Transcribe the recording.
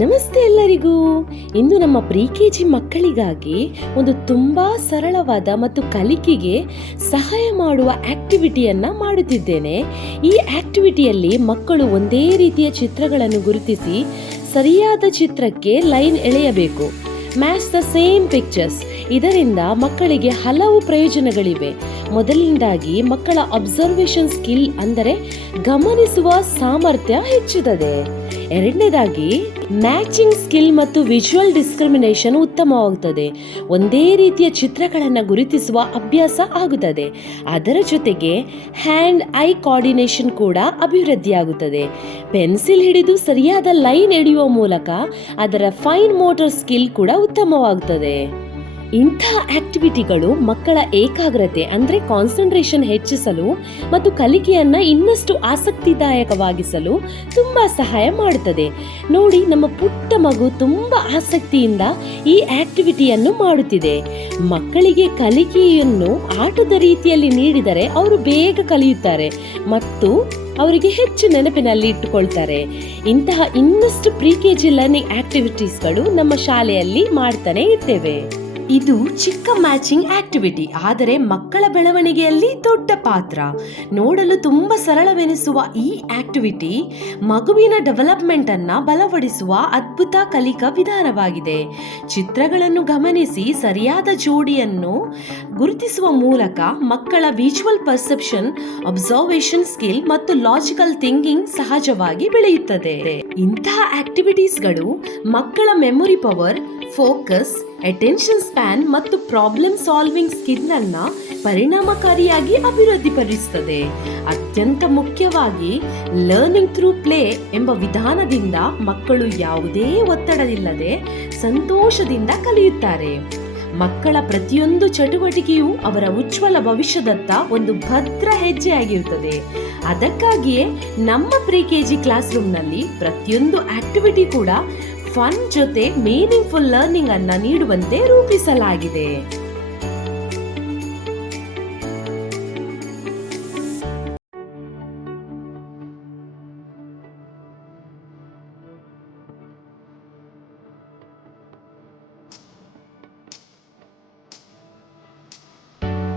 ನಮಸ್ತೆ ಎಲ್ಲರಿಗೂ. ಇಂದು ನಮ್ಮ ಪ್ರಿ ಕೆಜಿ ಮಕ್ಕಳಿಗಾಗಿ ಒಂದು ತುಂಬಾ ಸರಳವಾದ ಮತ್ತು ಕಲಿಕೆಗೆ ಸಹಾಯ ಮಾಡುವ ಆಕ್ಟಿವಿಟಿಯನ್ನ ಮಾಡುತ್ತಿದ್ದೇನೆ. ಈ ಆಕ್ಟಿವಿಟಿಯಲ್ಲಿ ಮಕ್ಕಳು ಒಂದೇ ರೀತಿಯ ಚಿತ್ರಗಳನ್ನು ಗುರುತಿಸಿ ಸರಿಯಾದ ಚಿತ್ರಕ್ಕೆ ಲೈನ್ ಎಳೆಯಬೇಕು. Match the same pictures. ಇದರಿಂದ ಮಕ್ಕಳಿಗೆ ಹಲವು ಪ್ರಯೋಜನಗಳಿವೆ. ಮೊದಲನೇದಾಗಿ ಮಕ್ಕಳ ಅಬ್ಸರ್ವೇಷನ್ ಸ್ಕಿಲ್ ಅಂದರೆ ಗಮನಿಸುವ ಸಾಮರ್ಥ್ಯ ಹೆಚ್ಚುತ್ತದೆ. ಎರಡನೇದಾಗಿ ಮ್ಯಾಚಿಂಗ್ ಸ್ಕಿಲ್ ಮತ್ತು ವಿಜುವಲ್ ಡಿಸ್ಕ್ರಿಮಿನೇಷನ್ ಉತ್ತಮವಾಗುತ್ತದೆ. ಒಂದೇ ರೀತಿಯ ಚಿತ್ರಗಳನ್ನು ಗುರುತಿಸುವ ಅಭ್ಯಾಸ ಆಗುತ್ತದೆ. ಅದರ ಜೊತೆಗೆ ಹ್ಯಾಂಡ್ ಐ ಕೋಆರ್ಡಿನೇಷನ್ ಕೂಡ ಅಭಿವೃದ್ಧಿಯಾಗುತ್ತದೆ. ಪೆನ್ಸಿಲ್ ಹಿಡಿದು ಸರಿಯಾದ ಲೈನ್ ಎಳೆಯುವ ಮೂಲಕ ಅದರ ಫೈನ್ ಮೋಟಾರ್ ಸ್ಕಿಲ್ ಕೂಡ ಉತ್ತಮವಾಗುತ್ತದೆ. ಇಂತಹ ಆಕ್ಟಿವಿಟಿಗಳು ಮಕ್ಕಳ ಏಕಾಗ್ರತೆ ಅಂದರೆ ಕಾನ್ಸಂಟ್ರೇಷನ್ ಹೆಚ್ಚಿಸಲು ಮತ್ತು ಕಲಿಕೆಯನ್ನು ಇನ್ನಷ್ಟು ಆಸಕ್ತಿದಾಯಕವಾಗಿಸಲು ತುಂಬ ಸಹಾಯ ಮಾಡುತ್ತದೆ. ನೋಡಿ, ನಮ್ಮ ಪುಟ್ಟ ಮಗು ತುಂಬ ಆಸಕ್ತಿಯಿಂದ ಈ ಆಕ್ಟಿವಿಟಿಯನ್ನು ಮಾಡುತ್ತಿದೆ. ಮಕ್ಕಳಿಗೆ ಕಲಿಕೆಯನ್ನು ಆಟದ ರೀತಿಯಲ್ಲಿ ನೀಡಿದರೆ ಅವರು ಬೇಗ ಕಲಿಯುತ್ತಾರೆ ಮತ್ತು ಅವರಿಗೆ ಹೆಚ್ಚು ನೆನಪಿನಲ್ಲಿ ಇಟ್ಟುಕೊಳ್ತಾರೆ. ಇಂತಹ ಇನ್ನಷ್ಟು ಪ್ರಿ ಕೆಜಿ ಲರ್ನಿಂಗ್ ಆಕ್ಟಿವಿಟೀಸ್ಗಳು ನಮ್ಮ ಶಾಲೆಯಲ್ಲಿ ಮಾಡ್ತಾನೆ ಇರ್ತೇವೆ. ಇದು ಚಿಕ್ಕ ಮ್ಯಾಚಿಂಗ್ ಆಕ್ಟಿವಿಟಿ, ಆದರೆ ಮಕ್ಕಳ ಬೆಳವಣಿಗೆಯಲ್ಲಿ ದೊಡ್ಡ ಪಾತ್ರ. ನೋಡಲು ತುಂಬ ಸರಳವೆನಿಸುವ ಈ ಆಕ್ಟಿವಿಟಿ ಮಗುವಿನ ಡೆವಲಪ್ಮೆಂಟ್ ಅನ್ನ ಬಲಪಡಿಸುವ ಅದ್ಭುತ ಕಲಿಕಾ ವಿಧಾನವಾಗಿದೆ. ಚಿತ್ರಗಳನ್ನು ಗಮನಿಸಿ ಸರಿಯಾದ ಜೋಡಿಯನ್ನು ಗುರುತಿಸುವ ಮೂಲಕ ಮಕ್ಕಳ ವಿಜುವಲ್ ಪರ್ಸೆಪ್ಷನ್, ಅಬ್ಸರ್ವೇಷನ್ ಸ್ಕಿಲ್ ಮತ್ತು ಲಾಜಿಕಲ್ ಥಿಂಕಿಂಗ್ ಸಹಜವಾಗಿ ಬೆಳೆಯುತ್ತದೆ. ಇಂತಹ ಆಕ್ಟಿವಿಟೀಸ್ಗಳು ಮಕ್ಕಳ memory power, focus, attention span ಮತ್ತು ಪ್ರಾಬ್ಲಮ್ ಸಾಲ್ವಿಂಗ್ ಸ್ಕಿಲ್ ಅನ್ನ ಪರಿಣಾಮಕಾರಿಯಾಗಿ ಅಭಿವೃದ್ಧಿಪಡಿಸುತ್ತದೆ. ಅತ್ಯಂತ ಮುಖ್ಯವಾಗಿ ಲರ್ನಿಂಗ್ ಥ್ರೂ ಪ್ಲೇ ಎಂಬ ವಿಧಾನದಿಂದ ಮಕ್ಕಳು ಯಾವುದೇ ಒತ್ತಡವಿಲ್ಲದೆ ಸಂತೋಷದಿಂದ ಕಲಿಯುತ್ತಾರೆ. ಮಕ್ಕಳ ಪ್ರತಿಯೊಂದು ಚಟುವಟಿಕೆಯೂ ಅವರ ಉಜ್ವಲ ಭವಿಷ್ಯದತ್ತ ಒಂದು ಭದ್ರ ಹೆಜ್ಜೆಯಾಗಿರುತ್ತದೆ. ಅದಕ್ಕಾಗಿಯೇ ನಮ್ಮ ಪ್ರಿ ಕೆಜಿ ಕ್ಲಾಸ್ ರೂಮ್ನಲ್ಲಿ ಪ್ರತಿಯೊಂದು ಆಕ್ಟಿವಿಟಿ ಕೂಡ ಫನ್ ಜೊತೆ ಮೀನಿಂಗ್ಫುಲ್ ಲರ್ನಿಂಗ್ ಅನ್ನ ನೀಡುವಂತೆ ರೂಪಿಸಲಾಗಿದೆ.